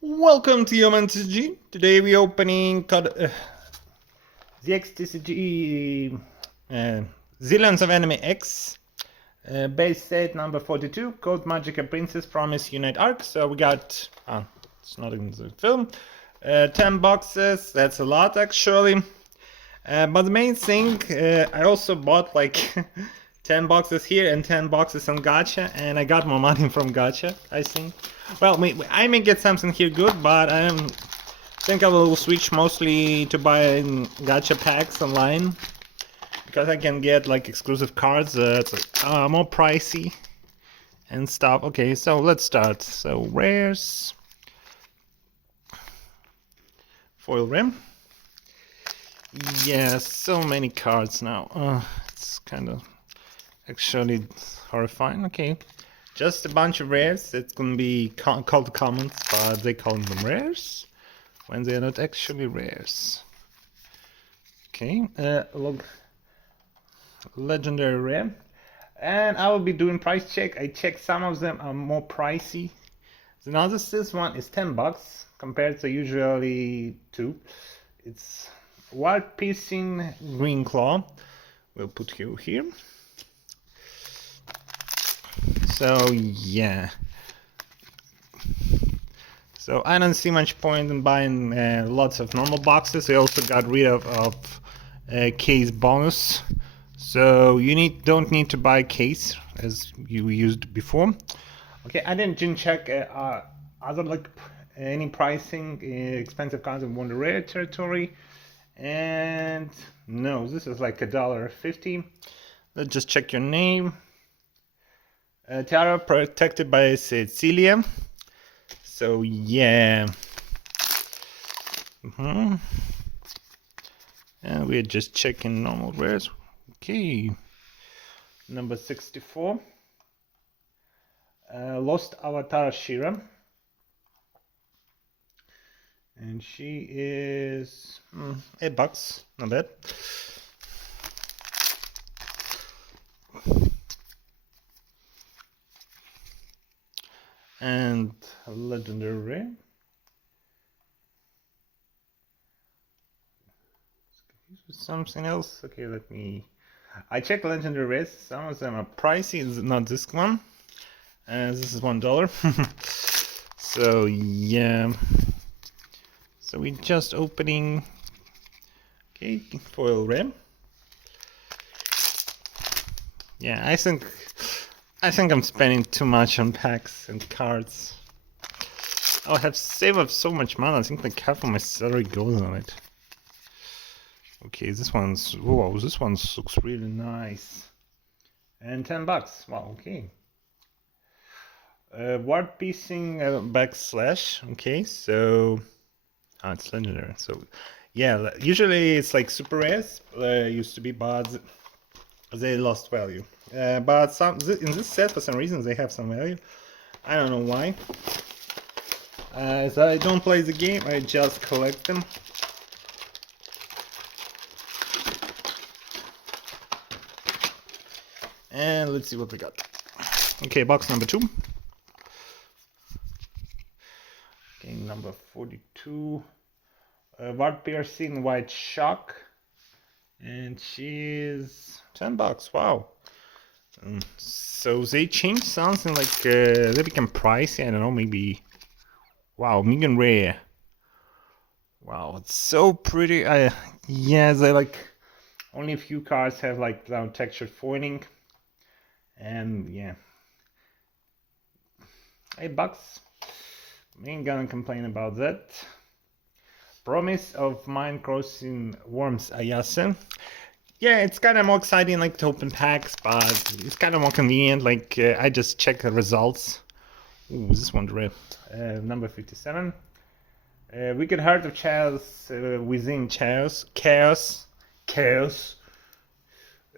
Welcome to Human TCG. Today we're opening ZX TCG Zillions of Enemy X base set number 42 Code Magica Princess Promise Unite Arc. So we got, it's not in the film, 10 boxes. That's a lot actually. But the main thing, I also bought like 10 boxes here and 10 boxes on Gacha, and I got more money from Gacha, I think. Well, I may get something here good, but I think I will switch mostly to buying Gacha packs online, because I can get like exclusive cards that's more pricey and stuff. Okay, so let's start. So rares, foil rim. Yeah, so many cards now. It's kind of actually horrifying. Okay, just a bunch of rares. It's gonna be called commons, but they call them rares when they are not actually rares. Okay, look, legendary rare, and I will be doing price check. I checked some of them are more pricey than others. This one is 10 bucks compared to usually 2. It's Wild Piercing Green Claw. We'll put you here. So yeah, so I don't see much point in buying lots of normal boxes. I also got rid of case bonus, so you don't need to buy case as you used before. Okay, I didn't check other like any pricing expensive cards in Wonder Rare territory, and no, this is like $1.50. Let's just check your name. Tiara protected by Cecilia. So yeah. And we're just checking normal rares. Okay. Number 64. Lost Avatar Shira. And she is $8. Not bad. And a legendary rare. Something else. Okay, I checked legendary rares. Some of them are pricey. It's not this one. This is $1. So yeah. So we're just opening. Okay, foil rare. Yeah, I think I'm spending too much on packs and cards. I have saved up so much money. I think like half of my salary goes on it. Okay, this one looks really nice. And 10 bucks. Wow, okay. Ward piecing backslash. Okay, so it's legendary. So yeah, usually it's like super rares. Used to be, but they lost value. But in this set, for some reason, they have some value. I don't know why. As I don't play the game, I just collect them. And let's see what we got. Okay, box number 2. Okay, number 42. Ward Piercing White Shock. And she's 10 bucks. Wow. So they changed something like they become pricey. I don't know, maybe. Wow, medium rare. Wow, it's so pretty. Yeah, they like only a few cards have like textured foiling, and yeah, $8. Ain't gonna complain about that. Promise of Mind Crossing Worms Ayase. Yeah, it's kind of more exciting like to open packs, but it's kind of more convenient. Like I just check the results. Ooh, this one rare. Number 57. Wicked Heart of Chaos within Chaos.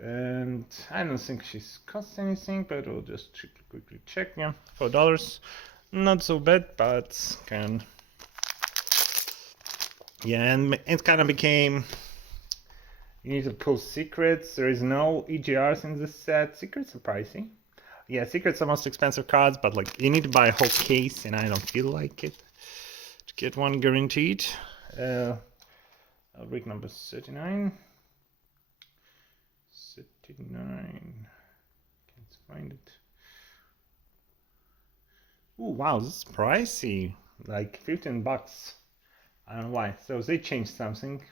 And I don't think she's cost anything, but we'll just quickly check. Yeah, $4. Not so bad, but can. Yeah, and it kind of became. You need to pull secrets. There is no EGRs in this set. Secrets are pricey. Yeah, secrets are most expensive cards, but like you need to buy a whole case, and I don't feel like it. Get one guaranteed. Brick number 39. 39. Can't find it. Ooh, wow, this is pricey. Like 15 bucks. I don't know why. So they changed something.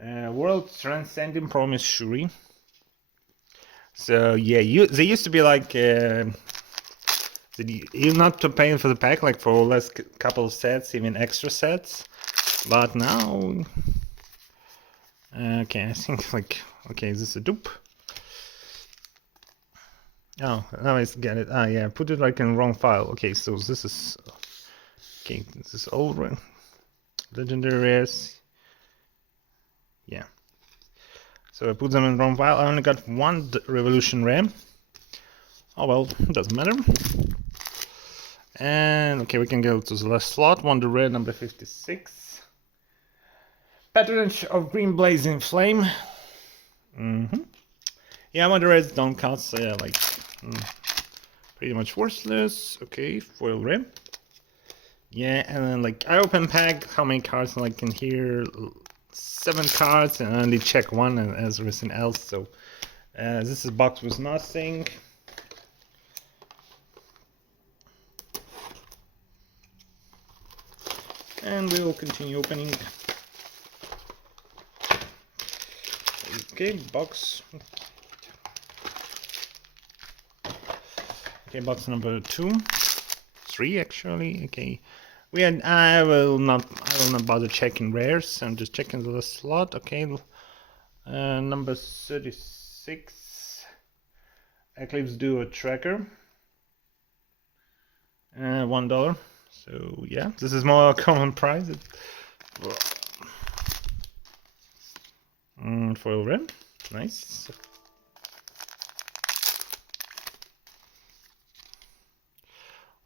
World Transcending Promise Shuri. So yeah, they used to be like you're not paying for the pack, like for less couple of sets, even extra sets. But now, okay, I think like okay, is this a dupe? Oh, now I get it. Ah, yeah, put it like in the wrong file. Okay, so this is okay. This is old legendary rares. Yeah. So I put them in the wrong file. I only got one Revolution rare. Oh well, doesn't matter. And okay, we can go to the last slot. Wonder Rare number 56. Patronage of Green Blazing Flame. Yeah, Wonder Rares don't count, so yeah, like pretty much worthless. Okay, foil rare. Yeah, and then like I open pack. How many cards like in here? 7 cards, and I only check one, and as everything else. So this is box with nothing. And we will continue opening. Okay, box. Okay, box number 2, 3 actually. Okay, I will not bother checking rares. I'm just checking the slot. Okay, number 36. Eclipse Duo Tracker. $1. So yeah, this is more common price. Foil rare, nice.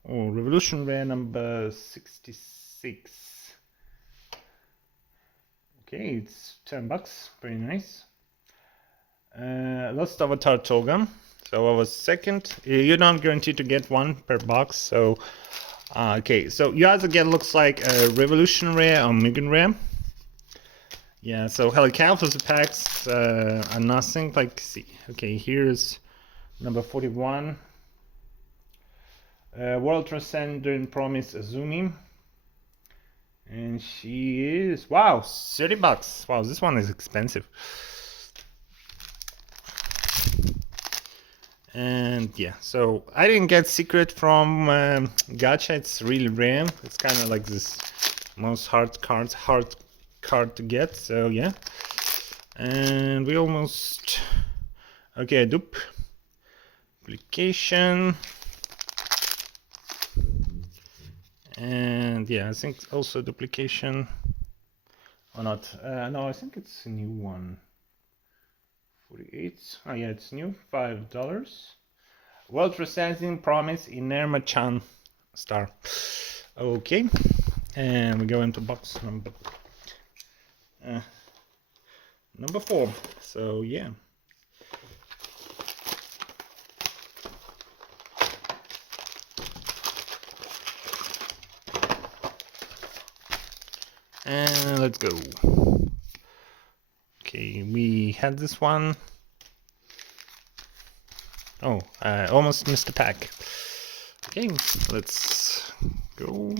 Oh, Revolution rare number 66. Okay, it's 10 bucks, very nice. Lost Avatar Toga. So I was second. You're not guaranteed to get one per box. So okay, so you either get looks like a Revolution rare or Megan rare. Yeah, so Helicarthus packs are nothing. Like, see, okay, here's number 41. World Transcendent Promise Azumi. And she is, wow, 30 bucks. Wow, this one is expensive. And yeah, so I didn't get Secret from Gacha. It's really rare. It's kind of like this most hard card to get. So yeah, and we almost okay. Dupe application, and yeah, I think also duplication or not. No, I think it's a new one. 48. Oh yeah, it's new. $5. World Transcending Promise Inerma-chan star. Okay, and we go into box number 4. So yeah. And let's go. Okay, we had this one. Oh, I almost missed a pack. Okay, let's go.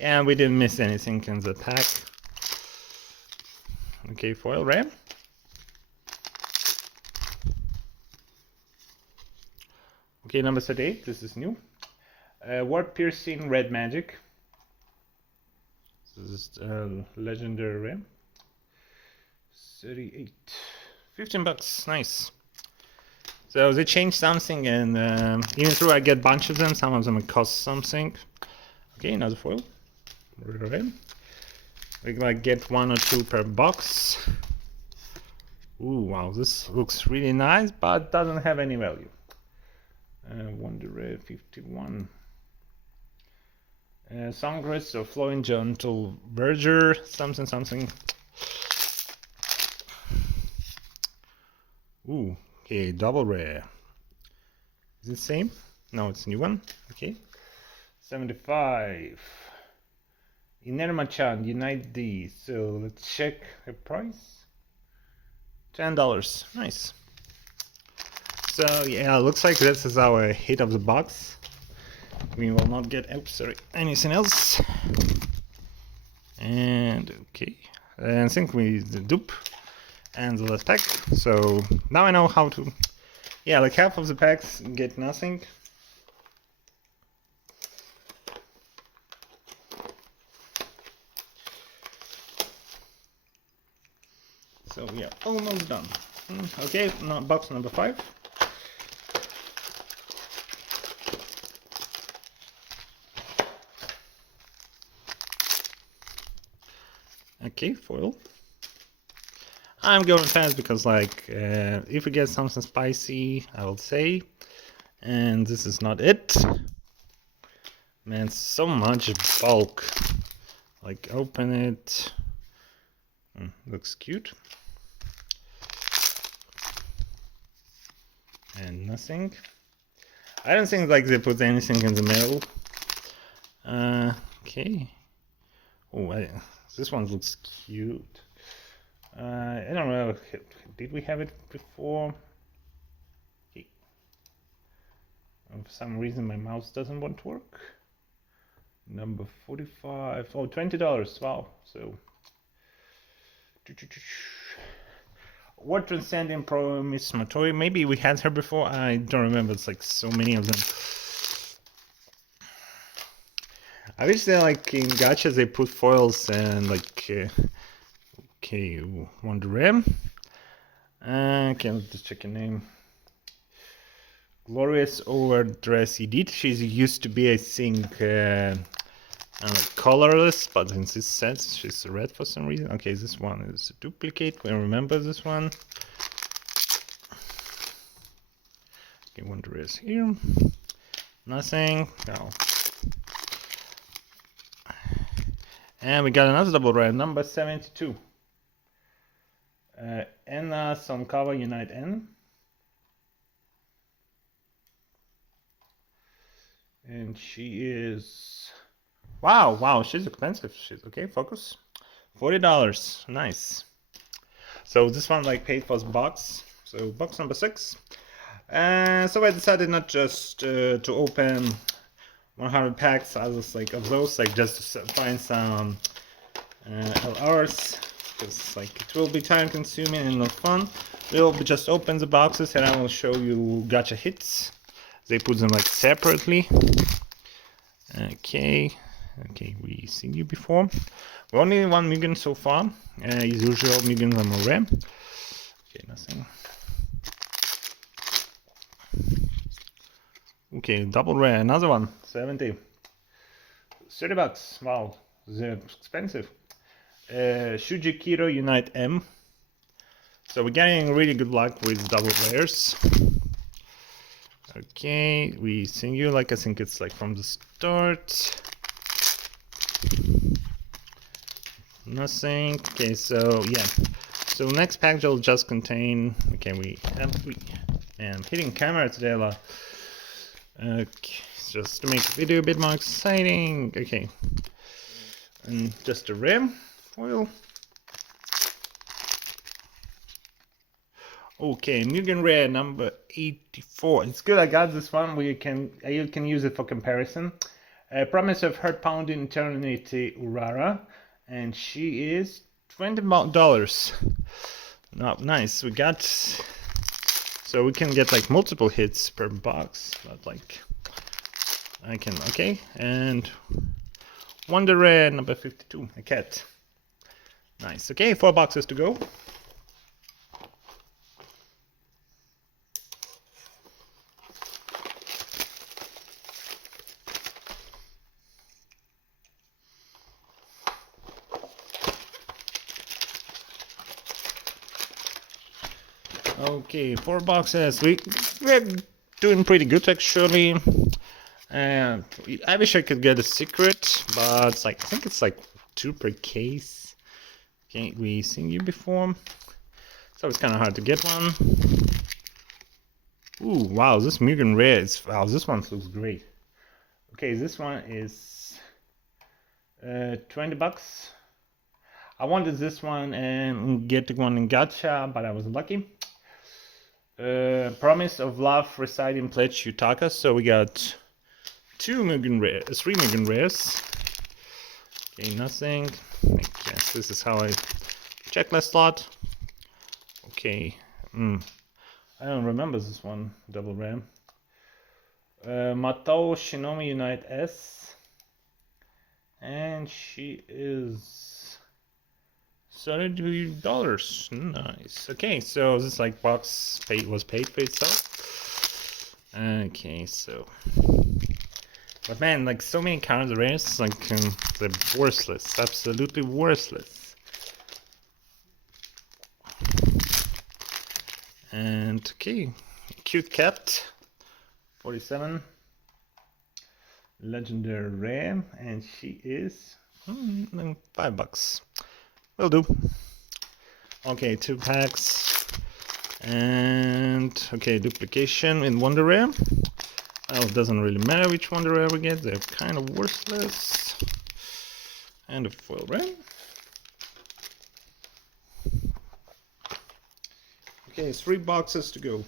And we didn't miss anything in the pack. Okay, foil rare. Okay, number 38, this is new. Word Piercing Red Magic. This is legendary rare. 38. 15 bucks, nice. So they changed something, and even though I get a bunch of them, some of them cost something. Okay, another foil. We like get 1 or 2 per box. Ooh, wow, this looks really nice, but doesn't have any value. Wonder Rare 51. Songres of Flowing Gentle Verger, something. Ooh, okay, double rare. Is it the same? No, it's a new one. Okay. 75. Inerma Chan, Unite D. So let's check the price. $10. Nice. So yeah, looks like this is our hit of the box. We will not get, oops, sorry, anything else. And okay, and I think we the dupe and the last pack. So now I know how to, yeah, like half of the packs get nothing. So we are almost done. Okay, now box number 5. Okay, foil. I'm going fast because like if we get something spicy, I will say. And this is not it. Man, so much bulk. Like open it. Looks cute. And nothing. I don't think like they put anything in the middle. Okay. Oh, this one looks cute. I don't know. Did we have it before? Okay. For some reason my mouse doesn't want to work. Number 45. Oh, $20. Wow. So. What Transcending Promise Matoy? Maybe we had her before. I don't remember. It's like so many of them. I wish they like in gachas they put foils and like okay, Wonder Ram. Okay, let's just check her name. Glorious Overdress Edith. She used to be, I think, colorless, but in this set she's red for some reason. Okay, this one is a duplicate. We remember this one. Okay, Wonder is here. Nothing. No. And we got another double rare, number 72. Enna Sonkawa Unite N. And she is... Wow, she's expensive. She's okay, focus. $40. Nice. So this one like paid for the box. So box number 6. So I decided not just to open 100 packs others like of those, like just to find some LRs, because like it will be time consuming and not fun. We'll just open the boxes and I will show you gacha hits. They put them like separately. Okay, we seen you before. We only one Mugen so far. As usual, Mugen are more rare. Okay, nothing. Okay, double rare, another one, 70. $30. Wow, they're expensive. Shujikiro Unite M. So we're getting really good luck with double rares. Okay, we sing you like I think it's like from the start. Nothing. Okay, so yeah. So next package will just contain. Okay, we have 3. And hitting camera today a lot. Okay, just to make the video a bit more exciting. Okay, and just a rare foil. Okay, Mugen Rare number 84. It's good I got this one where you can use it for comparison. Promise of Heart Pounding Eternity Urara, and she is $20. Now, nice. We got, so we can get like multiple hits per box, but like I can, okay, and Wonder Rare number 52, a cat. Nice. Okay, 4 boxes to go. Okay, 4 boxes. We're doing pretty good actually. I wish I could get a secret, but it's like I think it's like 2 per case. Okay, we seen you before, so it's kind of hard to get one. Ooh, wow, this Mugen Rare is wow. This one looks great. Okay, this one is $20. I wanted this one and get the one in gacha, but I was lucky. Promise of Love Residing Pledge Yutaka. So we got 3 Mugen Rares. Okay, nothing. I guess this is how I check my slot. Okay. I don't remember this one. Double rare. Matao Shinomi Unite S. And she is $32. Nice. Okay, so this like box was paid for itself. Okay, so. But man, like so many cards rares, like they're worthless. Absolutely worthless. And okay, Cute Cat, 47. Legendary rare, and she is $5. Will do. Okay, 2 packs, and okay, duplication in Wonder Rare. Well, it doesn't really matter which Wonder Rare we get; they're kind of worthless. And a foil rare. Okay, 3 boxes to go.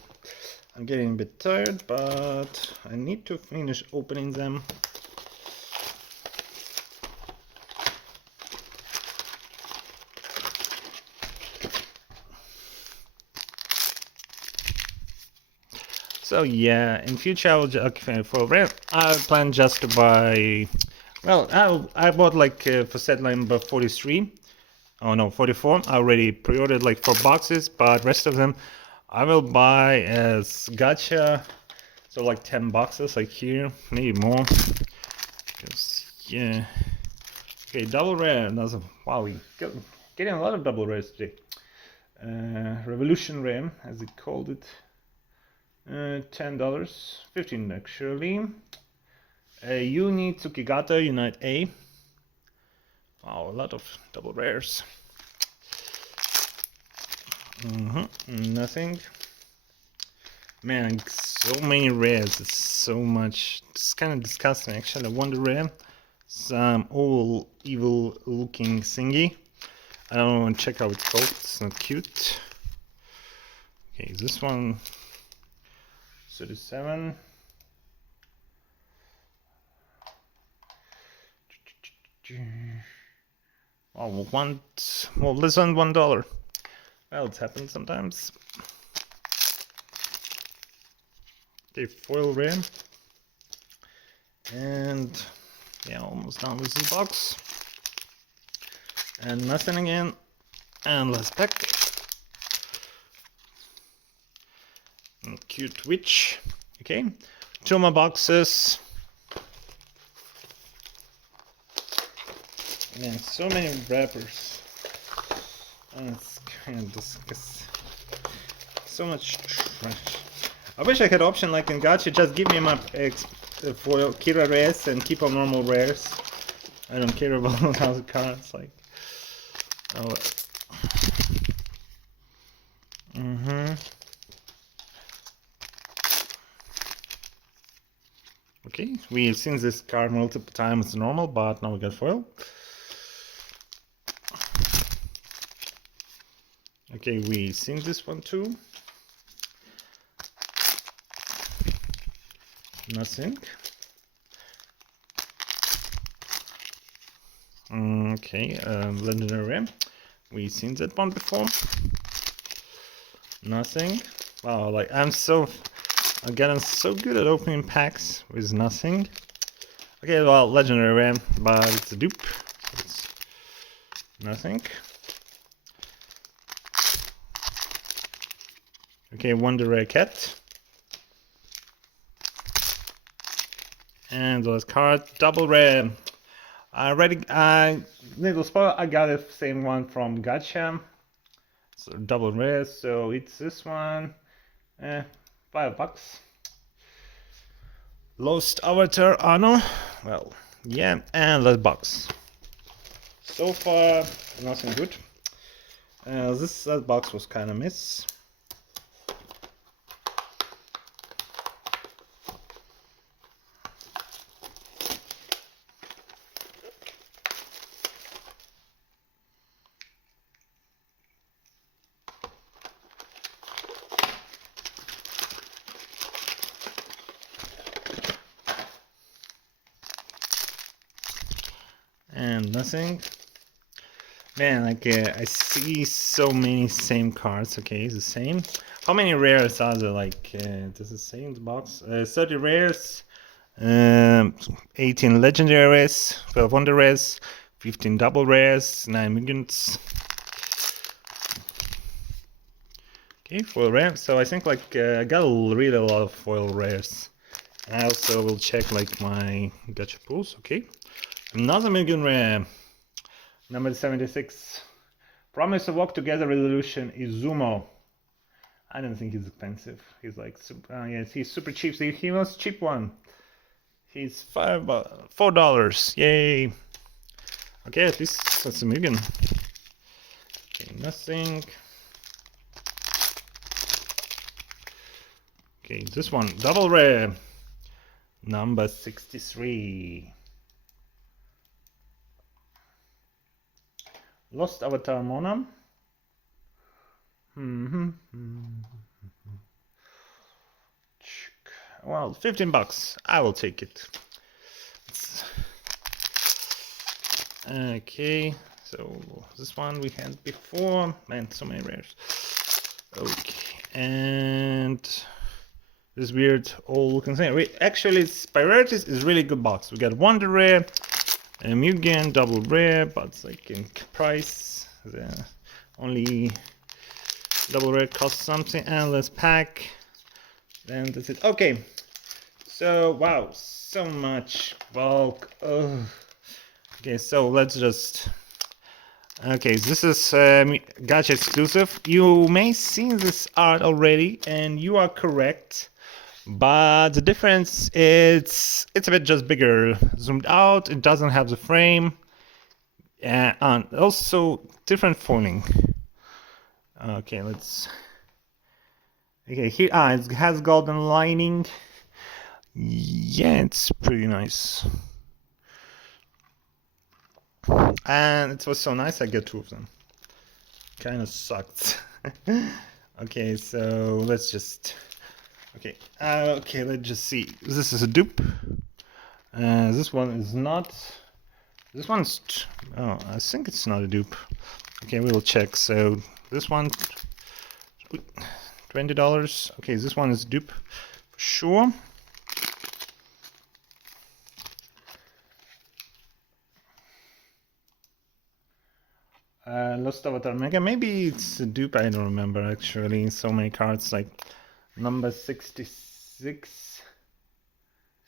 I'm getting a bit tired, but I need to finish opening them. So yeah, in future I will for rent. I plan just to buy. Well, I bought like for set number 43. Oh no, 44. I already pre-ordered like 4 boxes, but rest of them I will buy as gacha. So like 10 boxes, like here, maybe more. Because yeah. Okay, double rare. Another. Wow, we getting a lot of double rares today. Revolution rare, as they called it. $10, 15 actually. Uni Tsukigata Unite A. Wow, a lot of double rares. Nothing. Man, so many rares. It's so much. It's kind of disgusting actually. Wonder Rare. Some old evil looking thingy. I don't want to check how it's called. It's not cute. Okay, this one. 37. Oh, well, this one $1. Well, it happens sometimes. Okay, foil rare. And yeah, almost done with this box. And nothing again. And last pack. And cute witch. Okay, 2 more boxes. Man, so many wrappers. It's kind of disgusting. So much trash. I wish I had option like in gacha, just give me my foil Kira rares and keep on normal rares. I don't care about other cards. Like, oh. Okay, we've seen this card multiple times normal, but now we got foil. Okay, we've seen this one too. Nothing. Okay, legendary rare. We've seen that one before. Nothing. Wow, like I'm getting so good at opening packs with nothing. Okay, well, legendary rare, but it's a dupe. It's nothing. Okay, Wonder Rare Cat. And the last card, double rare. Little spoiler, I got the same one from Gacha. So double rare, so it's this one. $5. Lost Avatar Anno. Well, yeah, and last box. So far, nothing good. This last box was kind of miss. And nothing. Man, like I see so many same cards. Okay, it's the same. How many rares are there? Like, does it say in the box? 30 rares, 18 legendary rares, 12 wonder rares, 15 double rares, 9 minions. Okay, foil rare. So I think like I got really a lot of foil rares. I also will check like my gacha pools. Okay, another minion rare. Number 76. Promise of Walk Together resolution Izumo. I don't think he's expensive. He's like, yes, he's super cheap. So he wants cheap one. He's $4. Yay. Okay, at least that's a million. Okay, nothing. Okay, this one, double rare. Number 63. Lost Avatar Monam. Well, $15. I will take it. Okay, so this one we had before. Man, so many rares. Okay, and this weird old looking thing. Actually, it's Priorities is really good box. We got Wonder Rare, a Mugen, double rare, but it's like in price. The only double rare costs something. Endless pack. Then that's it. Okay, so wow, so much bulk. Oh. Okay, so let's just. Okay, this is gacha exclusive. You may see this art already, and you are correct. But the difference is it's a bit just bigger, zoomed out. It doesn't have the frame, and also different foiling. Okay, let's. Okay, here it has golden lining. Yeah, it's pretty nice. And it was so nice I get 2 of them. Kind of sucked. Okay, so let's just. Okay, let's just see. This is a dupe. This one is not. This one's. Oh, I think it's not a dupe. Okay, we will check. So this one, $20. Okay, this one is dupe for sure. Lost Avatar Mega. Maybe it's a dupe. I don't remember actually. So many cards like number 66,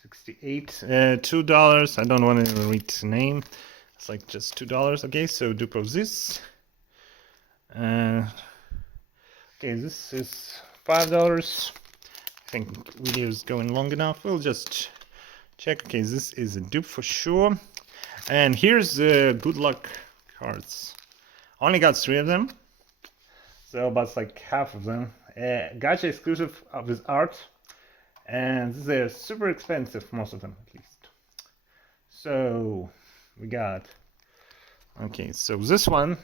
68, $2. I don't want to read the name. It's like just $2. Okay, so dupe of this. Okay, this is $5. I think video is going long enough. We'll just check. Okay, this is a dupe for sure. And here's the good luck cards. Only got 3 of them, so but it's like half of them. Gacha exclusive of his art, and they're super expensive, most of them at least. So we got. Okay, so this one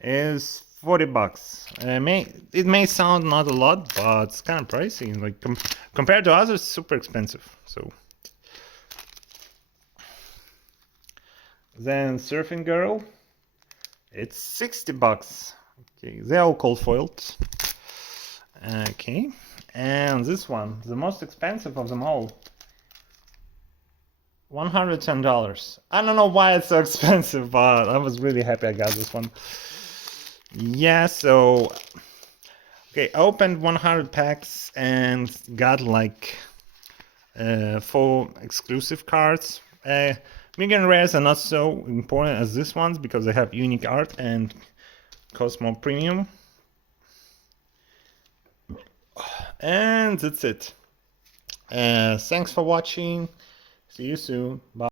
is $40. It may sound not a lot, but it's kind of pricey. Like compared to others, super expensive. So then Surfing Girl. It's $60. Okay, they're all cold foiled. Okay, and this one, the most expensive of them all, $110. I don't know why it's so expensive, but I was really happy I got this one. Yeah, so okay, I opened 100 packs and got like 4 exclusive cards. Minion rares are not so important as this ones because they have unique art and cost more premium. And that's it. Thanks for watching. See you soon. Bye.